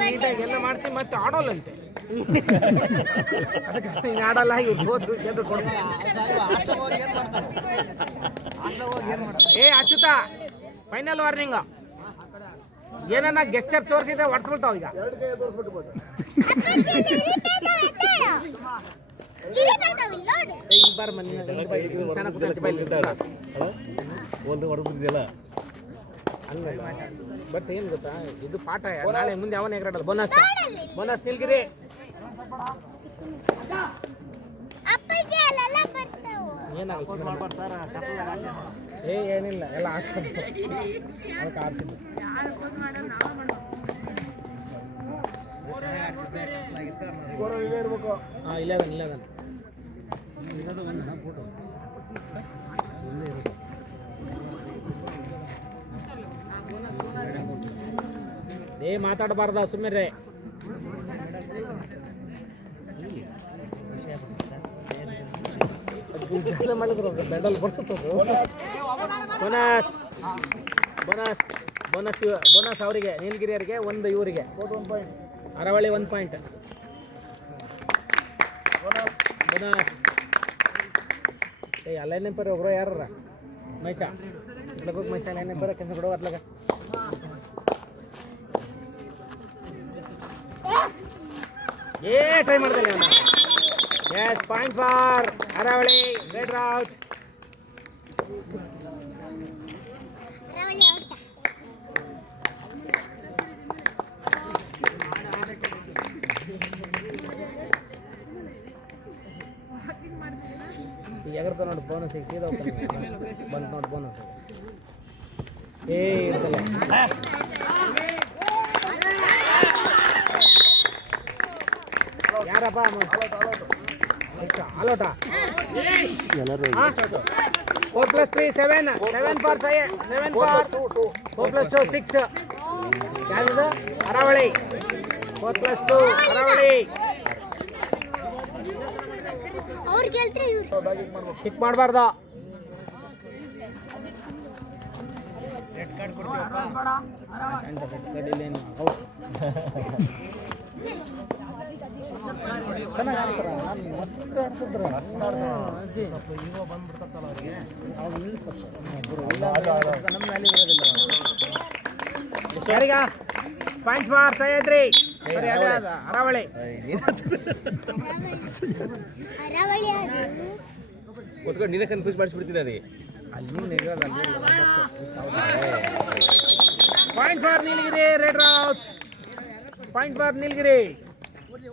ನೀಟಾಗಿ ಎಲ್ಲ ಮಾಡ್ತೀವಿ ಮತ್ತೆ ಆಡಲ್ಲ ಏ ಅಚ್ಯುತ ಫೈನಲ್ ವಾರ್ನಿಂಗ್ ಏನನ್ನ ಗೆಸ್ಟರ್ ತೋರಿಸಿದ್ರೆ ಹೊಡ್ಸ್ಬಿಡ್ತಾವ ಈಗ ಒಂದು ಅಲ್ಲ ಬಟ್ ಏನು ಗೊತ್ತಾ ಇದು ಪಾಠ ನಾಳೆ ಮುಂದೆ ಅವನೇ ಬೋನಸ್ ಬೋನಸ್ ನಿಲ್ಗಿರಿ ಏ ಏನಿಲ್ಲ ಎಲ್ಲ ಅದಕ್ಕೆ ಇಲ್ಲೇ ಇರ್ಬೇಕು ಹಾಂ ಇಲ್ಲೇ ಫೋಟೋ ಏ ಮಾತಾಡಬಾರ್ದ ಸುಮ್ಮನೆ ಮಾಡಿದ್ರು ಬೆಂಡಲ್ ಬರ್ತದೆ ಬೋನಸ್ ಬೋನಸ್ ಬೋನಸ್ ಬೋನಸ್ ಅವರಿಗೆ ನೀಲಗಿರಿಯರಿಗೆ ಒಂದು ಇವರಿಗೆ ಅರವಳಿ ಒಂದು ಪಾಯಿಂಟ್ ಬೋನಸ್ ಏ ಅಲ್ಲ ಪರ ಒಬ್ರು ಯಾರ ಮೈಸಾ ಇಲ್ಲಗೋಗಿ ಮೈಸಾ ನೆನಪರ ಕೆಲಸ ಬಿಡೋ ಏ ಟ್ರೈ ಮಾಡ್ತಾನೆ ಅವನು yes point for Aravali raid out ಎಗರ್ತ ನೋಡಿ ಬೋನಸ್ ಈಗ ಸೀದಾ ಬಂತು ನೋಡಿ ಬೋನಸ್ ಏ ಇರ್ತಲ್ಲ ಯಾರಪ್ಪ ಆಲೋಟ four plus three seven seven for ಸೈ seven for four plus two six ಯಾರಿದು Aravali four plus two Aravali kick ಮಾಡಬಾರ್ದು ರೆಡ್ ಕಾರ್ಡ್ ಕೊಡ್ತೀವಪ್ಪ ಫಾರ್ ಪಂಚ್ ಮಾರ್ ಅರಾವಳಿ ಒತ್ಕೊಂಡು confuse ಮಾಡಿಸ್ಬಿಡ್ತೀನಿ point for raid point for Nilgiri 1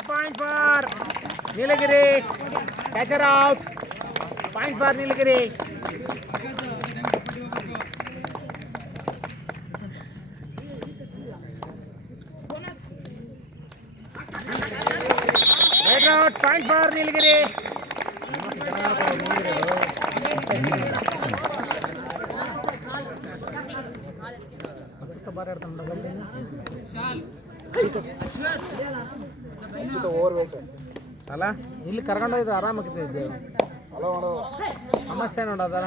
point for Nilagiri. Catcher out. Point for Nilagiri. પર નીલગીરી over wait ಅಲ್ಲ ಇಲ್ಲಿ ಕರ್ಕೊಂಡೋಯ್ತು ಆರಾಮಾಗಿರ್ತಿದ್ದೆ ಸಮಸ್ಯೆ ನೋಡ ಅದರ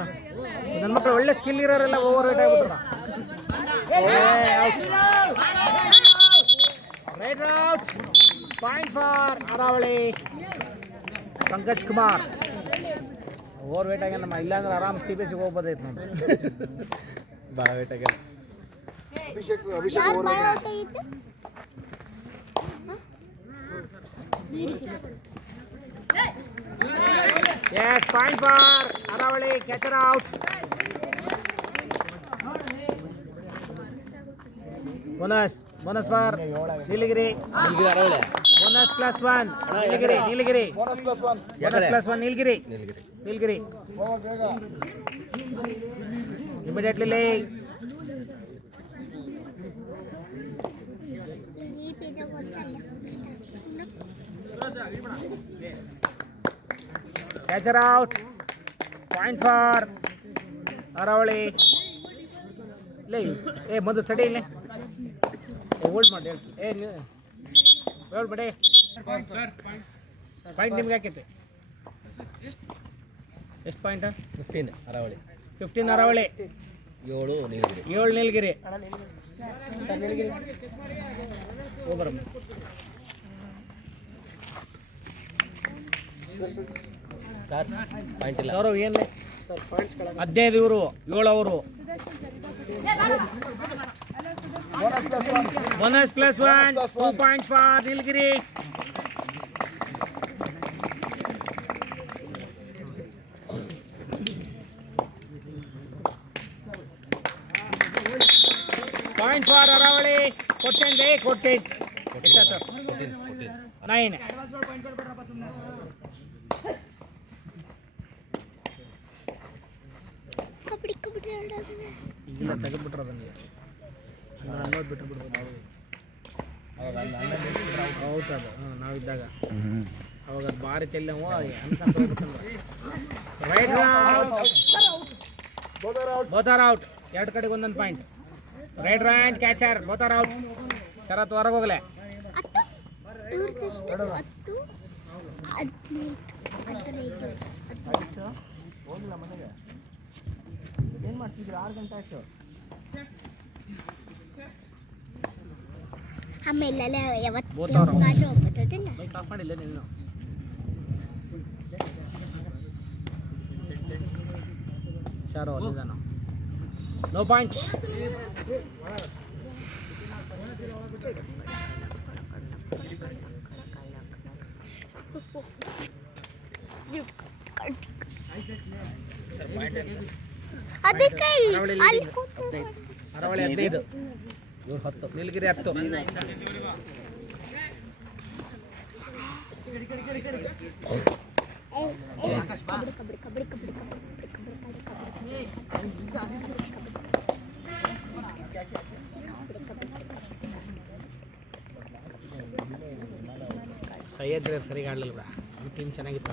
ನನ್ನ ಮಕ್ಕಳು ಒಳ್ಳೆ ಸ್ಕಿಲ್ ಇರೋರೆಲ್ಲ over weight ಆಗ್ಬಿಟ್ರ right out point for Aravali Pankaj Kumar over weight ಆಗ್ಯಾನ ನಮ್ಮ ಇಲ್ಲಾಂದ್ರೆ ಆರಾಮ್ ಸಿ ಬಿ ಸಿಗೆ ಹೋಗ್ಬೋದೈತೆ ನೋಡಿ ಭಾಳ ವೇಟ್ ಆಗ್ಯಾನ Abhishek Abhishek over yes point for Aravali catcher out bonus bonus for Nilgiri Nilgiri Aravali bonus plus one Nilgiri Nilgiri bonus plus one bonus plus one Nilgiri Nilgiri Nilgiri immediately ले catcher out point for Aravali ಇಲ್ಲ ಏ ಮೊದಲು ತಡಿ ಇಲ್ಲೇ hold ಮಾಡಿ ಹೇಳ್ತೀನಿ ए ನೀವು hold ಮಾಡಿ ಪಾಯಿಂಟ್ ನಿಮ್ಗೆ ಹಾಕೈತೆ ಎಷ್ಟು point fifteen Aravali fifteen Aravali ಏಳು ನೀಲ್ಗಿರಿ ಏಳು ನೀಲ್ಗಿರಿ ಹೋಗ್ಬರಮ್ಮ ಪಾಯಿಂಟ್ ಸೌರವ್ ಹದಿನೈದು ಇವರು ಏಳು ಅವರು bonus plus one two point for Nilgiri one for Aravali ಕೊಡ್ತೇನೆ ಕೊಡ್ತೇನೆ ನೈನ್ ಇಲ್ಲ ಬಿಟ್ಟು ಔಟ್ ಅದು ನಾವಿದ್ದಾಗ ಅವಾಗ ಭಾರಿ ಚೆಲ್ಲವು ರೈಟ್ ಔಟ್ ಎರಡು ಕಡೆಗೆ ಒಂದೊಂದು ಪಾಯಿಂಟ್ ರೈಟ್ ರೈಟ್ ಕ್ಯಾಚರ್ ಬೋತಾರ ಔಟ್ ಶರತ್ ಹೊರಗೆ ಹೋಗಲೆ ಹೋಗಿಲ್ಲ ಮನೆಗೆ ಏನು ಮಾಡ್ತಿದ್ರು 6 ಗಂಟೆ ಆಯ್ತು ಆಮೇಲೆ ಯಾವತ್ತು ಮಾತ್ರ ಹೋಗ್ಬೋದಿಲ್ಲ ಬೈಕ್ ಆಫ್ ಮಾಡಿಲ್ಲ ನೀನು ಶಾರು ಅಲ್ಲಿದ್ದಾನೋ ನೋ ಪಾಯಿಂಟ್ಸ್ ಅದಕ್ಕೆ ಅರವಳಿ ಹದಿನೈದು ಇವ್ರು ಹತ್ತು ನೀಲಗಿರಿ ಸೈಯದ್ ಸರಿ ಆಡಲಿಲ್ಲ ನಮ್ಮ ಟೀಮ್ ಚೆನ್ನಾಗಿತ್ತು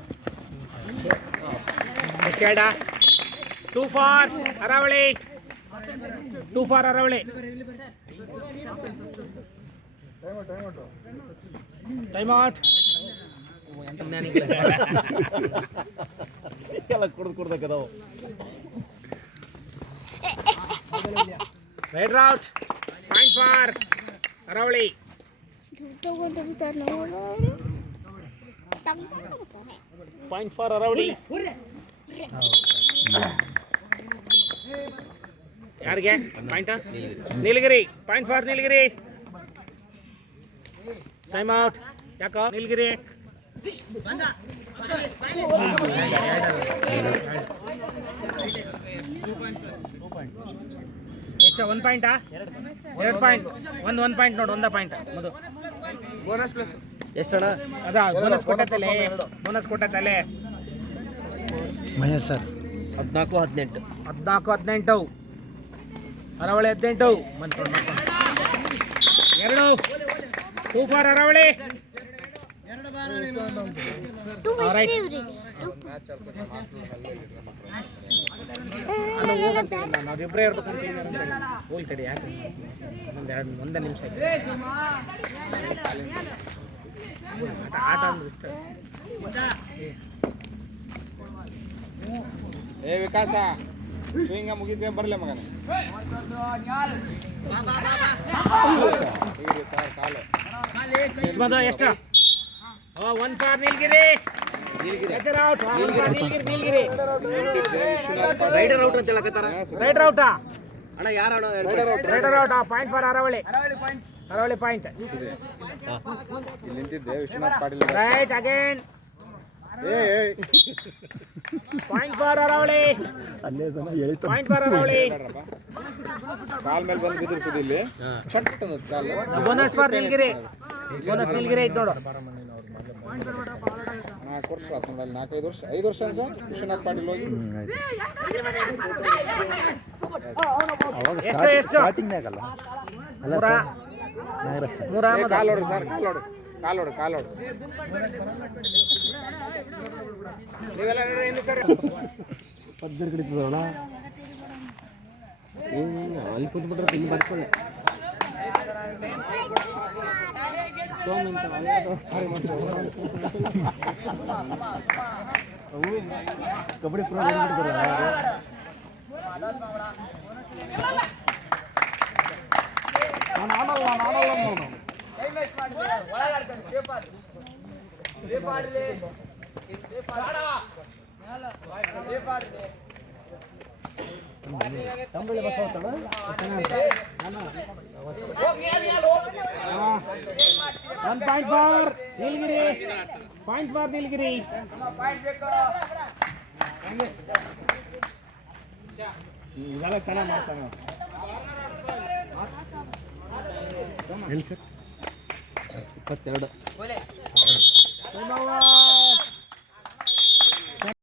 ಎಷ್ಟು ಹೇಳ್ಡ two for Aravali two for Aravali time out ಎಲ್ಲ ಕುಡ್ದು ಕುಡ್ದಕ್ಕದವು right route point for Aravali point for Aravali ಯಾರಿಗೆ point Nilgiri point for Nilgiri time out ಯಾಕೋ ನೀಲಗಿರಿ ಒಂದು ಪಾಯಿಂಟಾ ಎರಡು ಪಾಯಿಂಟ್ ಒಂದು ಒಂದು ಪಾಯಿಂಟ್ ನೋಡು ಒಂದ ಪಾಯಿಂಟ್ ಬೋನಸ್ ಪ್ಲಸ್ ಎಷ್ಟಣ ಅದ ಬೋನಸ್ ಕೊಟ್ಟತ್ತಲೆ ಬೋನಸ್ ಕೊಟ್ಟತ್ತಲೆ ಮಹೇಶ್ ಸರ್ ಹದಿನಾಲ್ಕು ಹದಿನೆಂಟು ಹದಿನಾಲ್ಕು ಹದಿನೆಂಟು ಅರವಳಿ ಹದಿನೆಂಟು ಮಂತ್ಕೊಂಡು ಎರಡು ಟೂ ಫಾರ್ ಅರವಳಿ ನಾವಿಬ್ರೇ ಇರ್ಬೇಕು ಅಂತ ಹೋಗ್ತೇನೆ ಯಾಕೆ ಒಂದೆರಡು ಒಂದೇ ನಿಮಿಷ ಏ ವಿಕಾಸ ಹಿಂಗ ಮುಗಿದ್ಕೆ ಬರಲೇ ಮಗನ ಎಷ್ಟ one for Nilgiri raider out ಅಂತ ರೈಡರ್ ಔಟಾ ಅಣ್ಣ ಯಾರು raider out raider ಔಟಾ point for Aravali Karavali point ಇಲ್ಲಿ ನಿಂತಿದ್ದೆ Vishwanath Patil right again point for Aravali ಅಲ್ಲೇ ಜನ ಪಾಯಿಂಟ್ ಫಾರ್ ಅರಾವಳಿ ಕಾಲ್ ಮೇಲೆ ಬಂದು ಬಿದ್ದಿರ್ಸದು ಇಲ್ಲಿ ಚಟ್ ಅನ್ನೋದು ಕಾಲು bonus for Nilgiri bonus Nilgiri ಐತೆ ನೋಡು ನಾಲ್ಕು ವರ್ಷ ಆತು ಅಲ್ಲಿ ನಾಲ್ಕೈದು ವರ್ಷ ಐದು ವರ್ಷ ಅನ್ಸ ವಿಶ್ವನಾಥ್ ಪಾಟೀಲ್ ಹೋಗಿ ಎಷ್ಟು ಎಷ್ಟು ಸ್ಟಾರ್ಟಿಂಗ್ನಾಗಲ್ಲ ಮೂರಾಮ ಕಾಲೋಡು ಸರ್ ಕಾಲೋಡು ಕಾಲೋಡು ಕಾಲೋಡು ನೀವೆಲ್ಲ ನೋಡಿ ಸರ್ ಪದ್ಧತಿ ಕಡಿತದವಳ ಅಲ್ಲಿ ಕೂತ್ಬಿಟ್ರೆ ತಿಂದು ಬರ್ಕೊಳ್ಳೆ ಕಬಡ್ಡಿ ಪ್ರೋ ಆಡಲ್ಲ ನಾನು ಆಡಲ್ಲ ನಾನು ತಂಬಳಿ bus ಹೋಗ್ತಾಳ one point for Nilgiri point for Nilgiri ಇದೆಲ್ಲ ಚೆನ್ನಾಗಿ ಮಾಡ್ತಾನೆ ಎಲ್ಲಿ ಸರ್ ಇಪ್ಪತ್ತೆರಡು